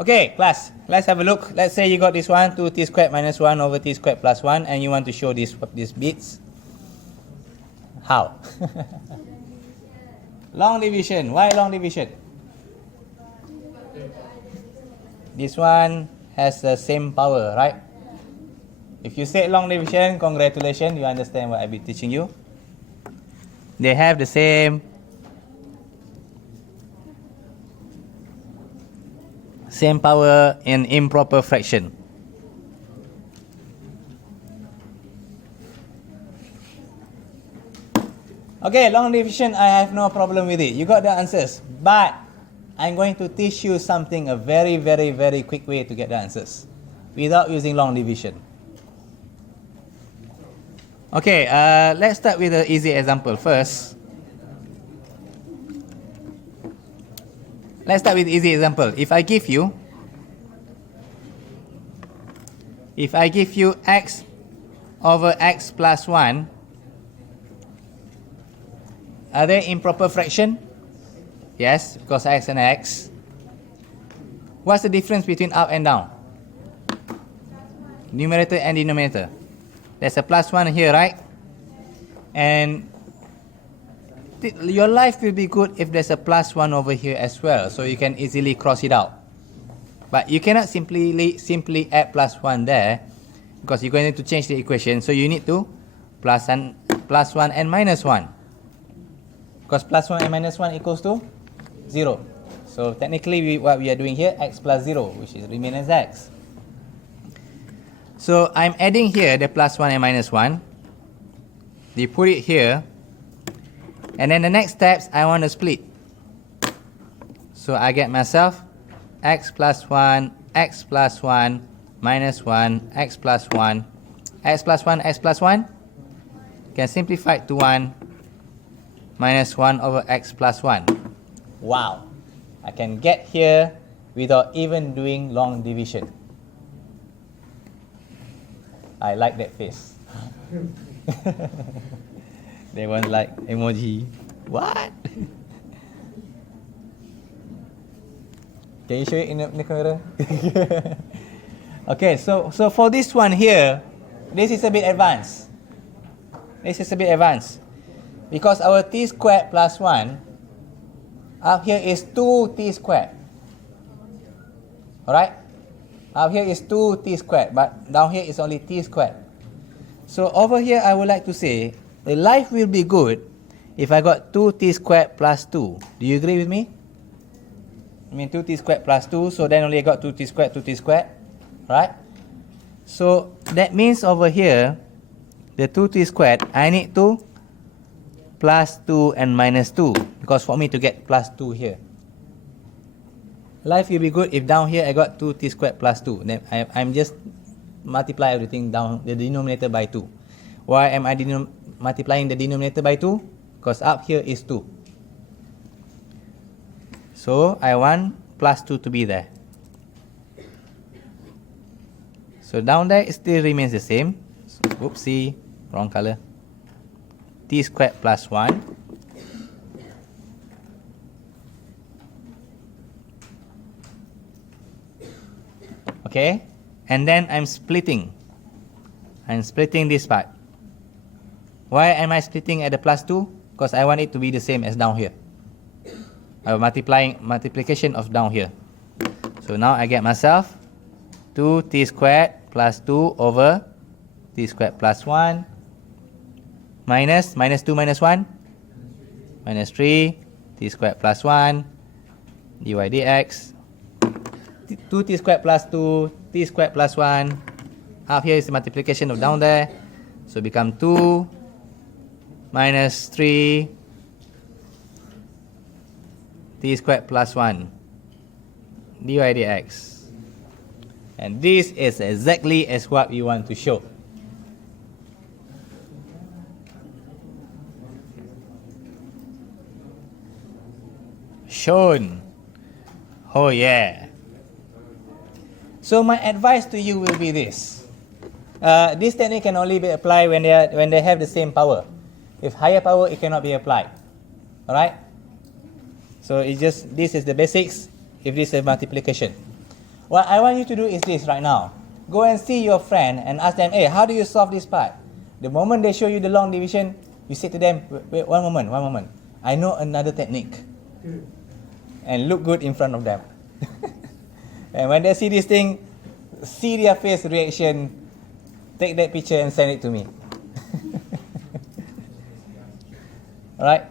Okay, class, let's have a look. Let's say you got this one, 2t squared minus 1 over t squared plus 1, and you want to show these bits. How? Long division. Why long division? This one has the same power, right? If you say long division, congratulations, you understand what I'll be teaching you. They have the same power in improper fraction. Okay, long division, I have no problem with it. You got the answers. But I'm going to teach you something, a very, very, very quick way to get the answers without using long division. Okay, let's start with an easy example first. Let's start with easy example. If I give you x over x plus 1, are they improper fraction? Yes, because x and x. What's the difference between up and down? Numerator and denominator. There's a plus 1 here, right? And your life will be good if there's a plus 1 over here as well, so you can easily cross it out. But you cannot simply add plus 1 there, because you're going to change the equation, so you need to plus 1 and minus 1. Because plus 1 and minus 1 equals to 0. So technically what we are doing here, x plus 0, which is remain as x. So I'm adding here the plus 1 and minus 1. You put it here. And then the next steps, I want to split. So I get myself x plus 1, x plus 1, minus 1, x plus 1, x plus 1, x plus 1. Can simplify it to 1, minus 1 over x plus 1. Wow. I can get here without even doing long division. I like that face. They want like emoji. What? Can you show it in the camera? Okay, so for this one here, this is a bit advanced. Because our t squared plus 1 up here is 2t squared. Alright? Up here is 2t squared, but down here is only t squared. So over here I would like to say, the life will be good if I got 2t squared plus 2. Do you agree with me? I mean 2t squared plus 2, so then only I got 2t squared, right? So that means over here, the 2t squared, I need to plus 2 and minus 2, because for me to get plus 2 here. Life will be good if down here I got 2t squared plus 2. Then I'm just multiply everything down the denominator by 2. Why am I multiplying the denominator by 2? Because up here is 2. So I want plus 2 to be there. So down there it still remains the same. So, oopsie, wrong color. T squared plus 1. Okay, and then I'm splitting this part. Why am I splitting at the plus 2? Because I want it to be the same as down here. Multiplication of down here. So now I get myself 2t squared plus 2 over t squared plus 1 minus 2 minus 1 minus 3 t squared plus 1 dy dx 2t squared plus 2 t squared plus 1. Up here is the multiplication of down there, so become 2 minus 3 t squared plus 1 dy dx. And this is exactly as what we want to show. Shown. Oh yeah. So my advice to you will be this. This technique can only be applied when they have the same power. If higher power, it cannot be applied. Alright? So it's just, this is the basics if this is multiplication. What I want you to do is this right now. Go and see your friend and ask them, hey, how do you solve this part? The moment they show you the long division, you say to them, wait, one moment. I know another technique. And look good in front of them. And when they see this thing, see their face reaction, take that picture and send it to me. Alright?